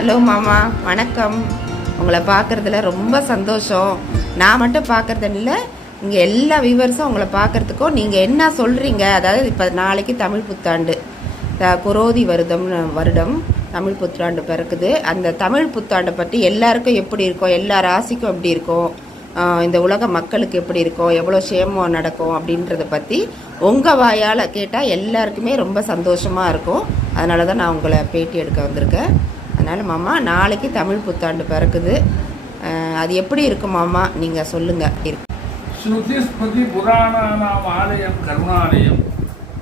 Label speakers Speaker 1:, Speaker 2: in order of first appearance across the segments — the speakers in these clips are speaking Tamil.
Speaker 1: ஹலோ மாமா. வணக்கம். உங்களை பார்க்குறதுல ரொம்ப சந்தோஷம். நான் மட்டும் பார்க்குறது இல்லை இங்கே எல்லா வியூவர்ஸும் உங்களை பார்க்குறதுக்கும் நீங்கள் என்ன சொல்கிறீங்க அதாவது இப்போ நாளைக்கு தமிழ் புத்தாண்டு. குரோதி வருடம் வருடம் தமிழ் புத்தாண்டு பிறக்குது. அந்த தமிழ் புத்தாண்டை பற்றி எல்லாருக்கும் எப்படி இருக்கும்? எல்லா ராசிக்கும் எப்படி இருக்கும்? இந்த உலக மக்களுக்கு எப்படி இருக்கும்? எவ்வளோ சேமம் நடக்கும் அப்படின்றத பற்றி உங்கள் வாயால் கேட்டால் எல்லாருக்குமே ரொம்ப சந்தோஷமாக இருக்கும். அதனால தான் நான் உங்களை பேட்டி எடுக்க வந்திருக்கேன். அதனால் மாமா நாளைக்கு தமிழ் புத்தாண்டு பிறக்குது. அது எப்படி இருக்கும் மாமா? நீங்கள் சொல்லுங்கள் இருக்கு.
Speaker 2: ஸ்ருதிஸ்மதி புராணானாம் ஆலயம் கருணாலயம்.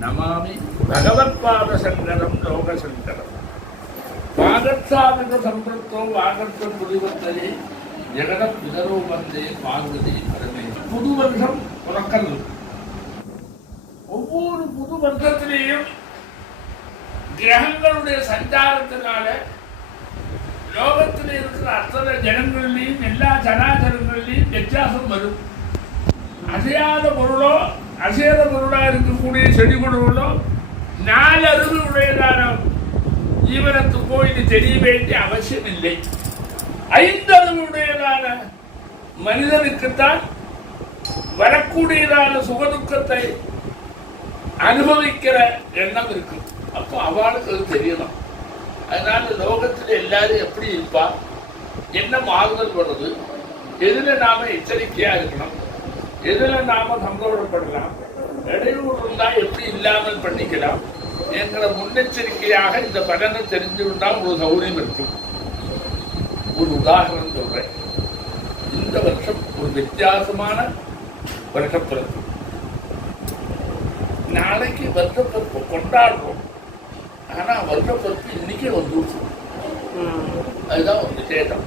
Speaker 2: நமாமி பகவத்பாத சங்கரம் லோக சங்கரம் வாகத்தாவித சம்பிரத்தோ வாகத்த புதிவத்தலே ஜெகத பிதரோ வந்தே பார்வதி பரமே. புது வருஷம் பிறக்கல். ஒவ்வொரு புது வருஷத்திலேயும் கிரகங்களுடைய சஞ்சாரத்தினால இருக்கிற அத்தனை ஜனங்கள்லையும் எல்லா சனாச்சரங்கள்லையும் வித்தியாசம் வரும். அசையாத பொருளோ அசையாத பொருளாக இருக்கக்கூடிய செடி கொடிகளோ நாலு அறிவு உடையதான ஜீவனத்துக்கோ இது தெரிய வேண்டிய அவசியம் இல்லை. ஐந்து அறிவு உடையதான மனிதனுக்குத்தான் வரக்கூடியதான சுகதுக்கத்தை அனுபவிக்கிற எண்ணம் இருக்கு. அப்போ அவளுக்கு அது தெரியணும். அதனால லோகத்துல எல்லாரும் எப்படி இருப்பா? என்ன மாறுதல் வருது? எதுல நாம எச்சரிக்கையா இருக்கணும்? எதுல நாம சந்தோஷப்படலாம்? இடையூறு இருந்தா எப்படி இல்லாமல் பண்ணிக்கலாம்? என்கிற முன்னெச்சரிக்கையாக இந்த பலனை தெரிஞ்சுக்கிட்டா ஒரு சௌரியம் இருக்கும். ஒரு உதாரணம் சொல்றேன். இந்த வருஷம் ஒரு வித்தியாசமான வருஷப்பிறப்பு நாளைக்கு வருஷப்பிறப்பு கொண்டாடுறோம். ஆனா வருஷப்பிறப்பு இன்னைக்கே வந்துருச்சு. அதுதான் ஒரு விசேஷம்.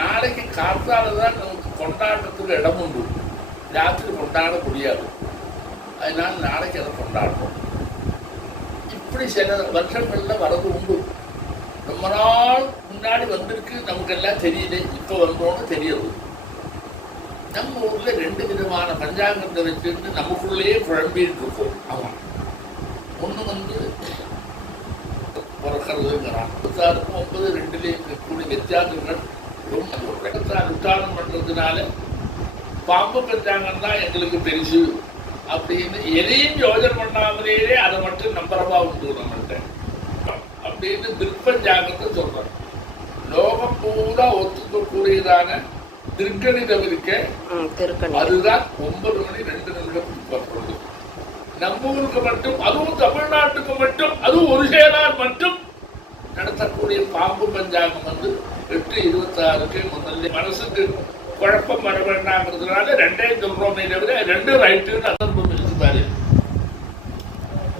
Speaker 2: நாளைக்கு காத்தால தான் நமக்கு கொண்டாடுறதுக்கு இடம் உண்டு. ராத்திரி கொண்டாட முடியாது. அதனால நாளைக்கு அதை கொண்டாடுறோம். இப்படி சில வருஷங்கள்ல வரது உண்டு. ரொம்ப நாள் முன்னாடி வந்திருக்கு நமக்கு எல்லாம் தெரியல. இப்ப வந்தோன்னு தெரியுது. நம்ம ஊர்ல ரெண்டு விதமான பஞ்சாங்கத்தை வச்சுட்டு நமக்குள்ளேயே குழம்பிட்டு இருக்கோம். ஆமா. ஒண்ணு வந்து பிறக்கிறதுங்கிறான். ஒன்பது ரெண்டுலேயும் இருக்கக்கூடிய வித்தியாசங்கள். ரொம்ப உத்தாரணம் பண்றதுனால பாம்பு பஞ்சாங்கம் தான் எங்களுக்கு பெருசு அப்படின்னு எதையும் யோஜனை பண்ணாமலேயே அதை மட்டும் நம்பரமா உண்டு நம்மள்கிட்ட. அப்படின்னு திருப்பஞ்சாங்கத்தை சொல்றோம் லோகம் பூரா ஒத்துக்கக்கூடியதான திருக்கணிதம் இருக்க அதுதான் ஒன்பது மணி ரெண்டு நிமிடத்துக்கு புறப்படுது நம்ம ஊருக்கு மட்டும் அதுவும் தமிழ்நாட்டுக்கு மட்டும் அதுவும் ஒரு சேரார் மட்டும் நடத்தக்கூடிய பாம்பு பஞ்சாங்கம் வந்து எட்டு இருபத்தாறுக்கு முதல்ல மனசுக்கு குழப்பம் வர வேண்டாங்கிறதுனால ரெண்டே சொல்றோமே தவிர ரெண்டு ரைட்டுன்னு அசம்பம் இருப்பாரு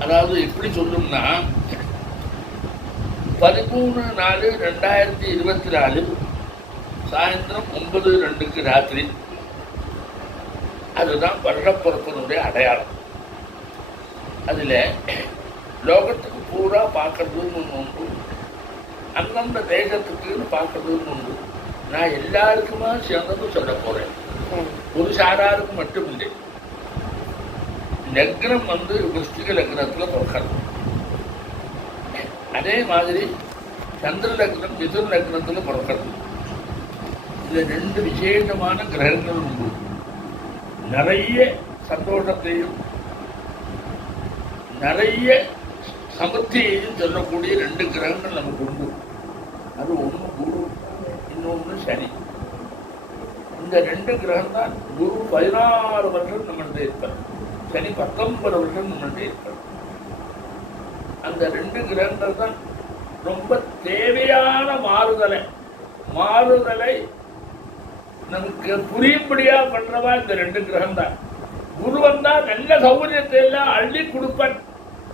Speaker 2: அதாவது எப்படி சொல்லும்னா பதிமூணு நாலு ரெண்டாயிரத்தி இருபத்தி நாலு சாயந்தரம் ஒன்பது ரெண்டுக்கு ராத்திரி. அதுதான் வருடப்பிறப்பினுடைய அடையாளம். அதில் லோகத்துக்கு பூரா பார்க்கறதுன்னு ஒன்று உண்டு. அந்தந்த தேசத்துக்குன்னு பார்க்கறதுன்னு உண்டு. நான் எல்லாருக்குமா சேர்ந்தது சொல்ல போறேன். ஒரு சாராருக்கு மட்டும் இல்லை லக்னம் வந்து விருஷ்டிக லக்னத்துல பிறக்கிறது அதே மாதிரி சந்திர லக்னம் மிதுன லக்னத்துல பிறக்கிறது இதுல ரெண்டு விசேஷமான கிரகங்கள் உண்டு. நிறைய சந்தோஷத்தையும் நிறைய சமர்த்தியையும் சொல்லக்கூடிய ரெண்டு கிரகங்கள் நமக்கு உண்டு. அது ஒன்று குரு இன்னொன்று சனி. இந்த ரெண்டு கிரகம் தான் குரு பதினாறு வருஷம் நம்மள்கிட்ட இருப்பார் சனி பத்தொன்பது வருஷம் நம்மள்கிட்ட இருப்பார் அந்த ரெண்டு கிரகங்கள் தான் ரொம்ப தேவையான மாறுதலை மாறுதலை நமக்கு புரியும்படியா பண்றவா இந்த ரெண்டு கிரகம் தான் குரு வந்தா நல்ல சௌகரியத்தை எல்லாம் அள்ளி கொடுப்பன்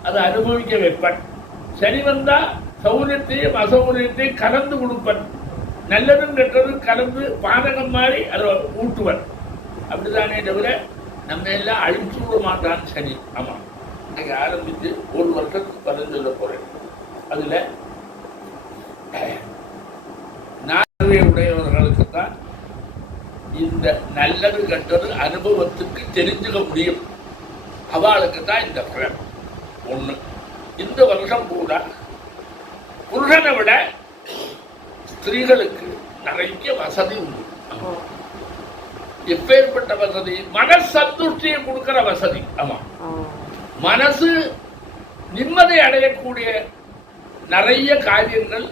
Speaker 2: அதை அனுபவிக்க வைப்பன் சனி வந்தா சௌரியத்தையும் அசௌரியத்தையும் கலந்து கொடுப்பன். நல்லதும் கெட்டதும் கலந்து பாதகம் மாதிரி அதை ஊட்டுவன். அப்படிதானே தவிர நம்ம எல்லாம் அழிச்சு விட மாட்டான் சனி ஆமாம் இன்னைக்கு ஆரம்பித்து ஒரு வருஷத்துக்கு பதில் சொல்ல போறேன். அதுல நார்வே உடையவர்களுக்கு தான் இந்த நல்லது கெட்டது அனுபவத்துக்கு தெரிஞ்சுக்க முடியும். அவளுக்கு தான் இந்த பலன் ஒண்ணு. இந்த வருஷம் கூட புருஷனை விட ஸ்திரீகளுக்கு நிறைய வசதி உண்டு. எப்பேற்பட்ட வசதி? மனசந்துஷ்டியை கொடுக்கிற வசதி. ஆமா. மனசு நிம்மதி அடையக்கூடிய நிறைய காரியங்கள்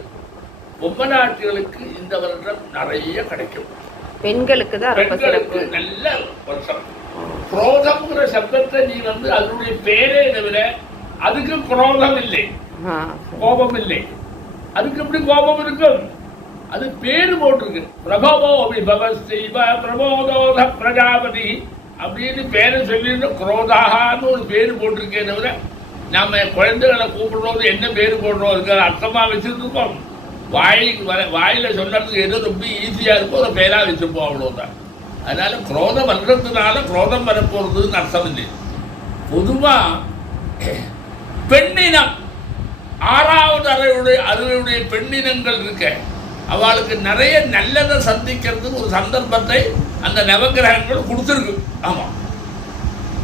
Speaker 2: பொம்மநாட்டிகளுக்கு இந்த வருடம் நிறைய கிடைக்கும்.
Speaker 1: பெண்களுக்கு தான்
Speaker 2: பெண்களுக்கு நல்ல வருஷம்.
Speaker 1: ஓ,
Speaker 2: குரோதம்ங்கிற சப்தத்தை நீ வந்து அதனுடைய பேரே தவிர அதுக்கு குரோதம் இல்லை. கோபம் இல்லை அதுக்கு எப்படி கோபம் இருக்கும்? அது பேரு போட்டிருக்கு. பிரபவோ விபவ செய்வ பிரபோதோத பிரஜாபதி அப்படின்னு பேரை சொல்லிட்டு குரோதாகான்னு ஒரு பேரு போட்டிருக்கே தவிர நாம குழந்தைகளை கூப்பிடுறது என்ன பேரு போடுறோம்? அதுக்கு அர்த்தமா வச்சுட்டு இருக்கோம் வாய்க்கு வர வாயில சொல்றதுக்கு எது ரொம்ப ஈஸியா இருக்கோ அதை பேரா வச்சுப்போம் அவ்வளவுதான். அதனால குரோதம் வர்றதுனால குரோதம் வரப்போறதுன்னு அர்த்தம் இல்லை. பொதுவா பெண்ணினம். ஆறாவது அறையுடைய அறையுடைய பெண்ணினங்கள் இருக்க. அவளுக்கு நிறைய நல்லதை சந்திக்கிறதுக்கு ஒரு சந்தர்ப்பத்தை அந்த நவகிரகங்கள் கொடுத்துருக்கு. ஆமா.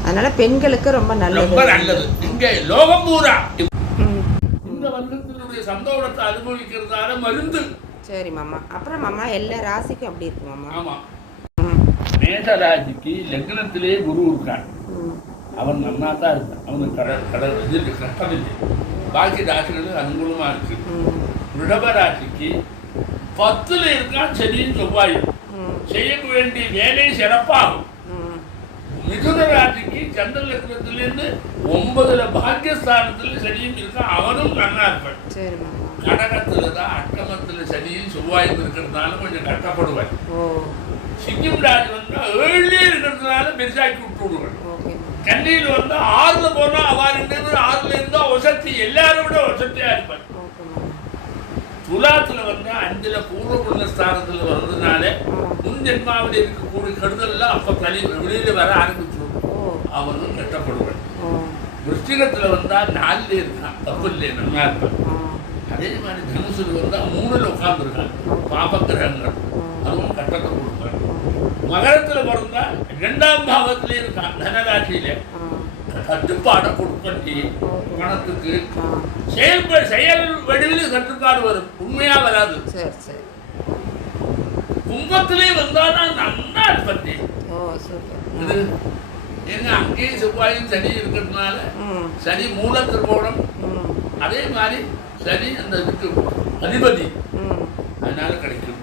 Speaker 1: அதனால பெண்களுக்கு ரொம்ப நல்லது.
Speaker 2: ரொம்ப நல்லது. இங்க லோகம் பூரா. இந்த வருடத்தினுடைய சந்தோஷத்தை அனுபவிக்கிறதால மருந்து.
Speaker 1: சரி மாமா. அப்புறம் மாமா எல்லா ராசிக்கும் அப்படி இருக்கு மாமா.
Speaker 2: ஆமா.
Speaker 1: ம்,
Speaker 2: மேஷராசிக்கு லக்னத்திலே குரு இருக்கான் அவன் நன்னா தான் இருக்கான் அவனுக்கு கடல் கடல் இது இருக்கு, கஷ்டம் இல்லை. பாக்கி ராசிகளுக்கு அனுகூலமா இருக்கு. ரிடப ராசிக்கு பத்துல இருக்கான் செடியும் செவ்வாயும். செய்ய வேண்டிய வேலை சிறப்பாகும். மிதுன ராசிக்கு சந்திர லக்னத்திலிருந்து ஒன்பதுல பாக்கியஸ்தானத்துல சனியும் இருக்கான் அவனும் நன்னா இருப்பான். கடகத்துல தான் அட்டமத்துல சனியும் செவ்வாயும் இருக்கிறதுனால கொஞ்சம் கஷ்டப்படுவேன்
Speaker 1: ஓ.
Speaker 2: சிங்கம் ராசி வந்தா ஏழுலயே இருக்கிறதுனால பெருசாக்கி விட்டு விடுவேன் கண்ணியில் வந்து ஆறுல போனா அவா ரெண்டு ஆறுல இருந்தா வசதி எல்லாரும் விட வசதியா
Speaker 1: இருப்பாங்க
Speaker 2: துலாத்துல வந்து அஞ்சுல பூர்வ புண்ண ஸ்தானத்துல வர்றதுனால முன் ஜென்மாவில் இருக்கக்கூடிய கெடுதல்லாம் அப்ப தனி வெளியில வர ஆரம்பிச்சிடும் அவனும் கட்டப்படுவான் விருஷ்டிகத்துல வந்தா நாலுல இருக்கான் தப்பு இல்லையே நல்லா இருப்பான் அதே மாதிரி தனுசுல வந்தா மூணுல உட்கார்ந்துருக்கான். பாபகிரகங்கள் அதுவும் கட்டத்தை கொடுப்பான் மகர இரண்டாம் பாவத்திலே இருக்கான் தனராசியில. கட்டுப்பாடை கொடுப்பன் நீ பணத்துக்கு.
Speaker 1: ஆ.
Speaker 2: செயல்ப செயல் வடிவில் கட்டுப்பாடு வரும் உண்மையா வராது. கும்பத்திலே இருப்பத்தி
Speaker 1: ஓ சூப்பர்.
Speaker 2: இது ஏங்க அங்கேயும் செவ்வாயும் சனி இருக்கிறதுனால சனி மூலத்தில் போடும்
Speaker 1: ம்
Speaker 2: அதே மாதிரி சனி அந்த இதுக்கு அதிபதி. அதனால கிடைக்கும்.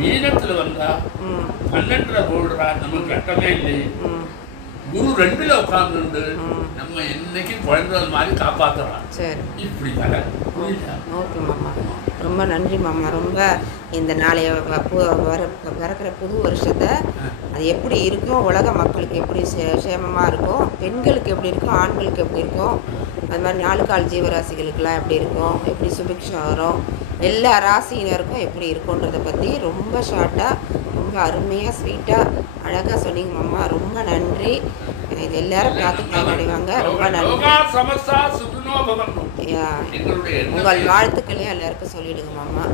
Speaker 2: மீனத்துல வந்தா பன்னெண்டுல போடுறா நமக்கு கட்டமே இல்லை.
Speaker 1: ம்.
Speaker 2: குரு ரெண்டுல உட்கார்ந்து
Speaker 1: ம்.
Speaker 2: நம்ம என்னைக்கு குழந்தை மாதிரி காப்பாத்துறான்.
Speaker 1: சரி.
Speaker 2: இப்படி தர
Speaker 1: ஓகே மாமா. ரொம்ப நன்றி மாமா. ரொம்ப இந்த நாளைய வர பிறக்கிற புது வருஷத்தை அது எப்படி இருக்கும் உலக மக்களுக்கு எப்படி சே- சேமமா இருக்கும் பெண்களுக்கு எப்படி இருக்கும் ஆண்களுக்கு எப்படி இருக்கும் அது மாதிரி நாலு கால் ஜீவராசிகளுக்கெல்லாம் எப்படி இருக்கும் எப்படி சுபிக்ஷம் வரும் எல்லா ராசியினருக்கும் எப்படி இருக்குன்றதை பற்றி ரொம்ப ஷார்ட்டாக ரொம்ப அருமையாக ஸ்வீட்டாக அழகாக சொன்னீங்க மாமா. ரொம்ப நன்றி. இது எல்லாரும் பார்த்து கொண்டாடுவாங்க ரொம்ப நன்றி. உங்கள்
Speaker 2: எண்ணத்தை
Speaker 1: வாழ்த்துக்களையும் எல்லாருக்கும் சொல்லிடுங்க மாமா.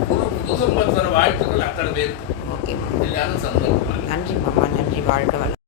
Speaker 2: வாழ்த்துக்கள்
Speaker 1: ஓகே மாமா. நன்றி மாமா நன்றி. வாழ்க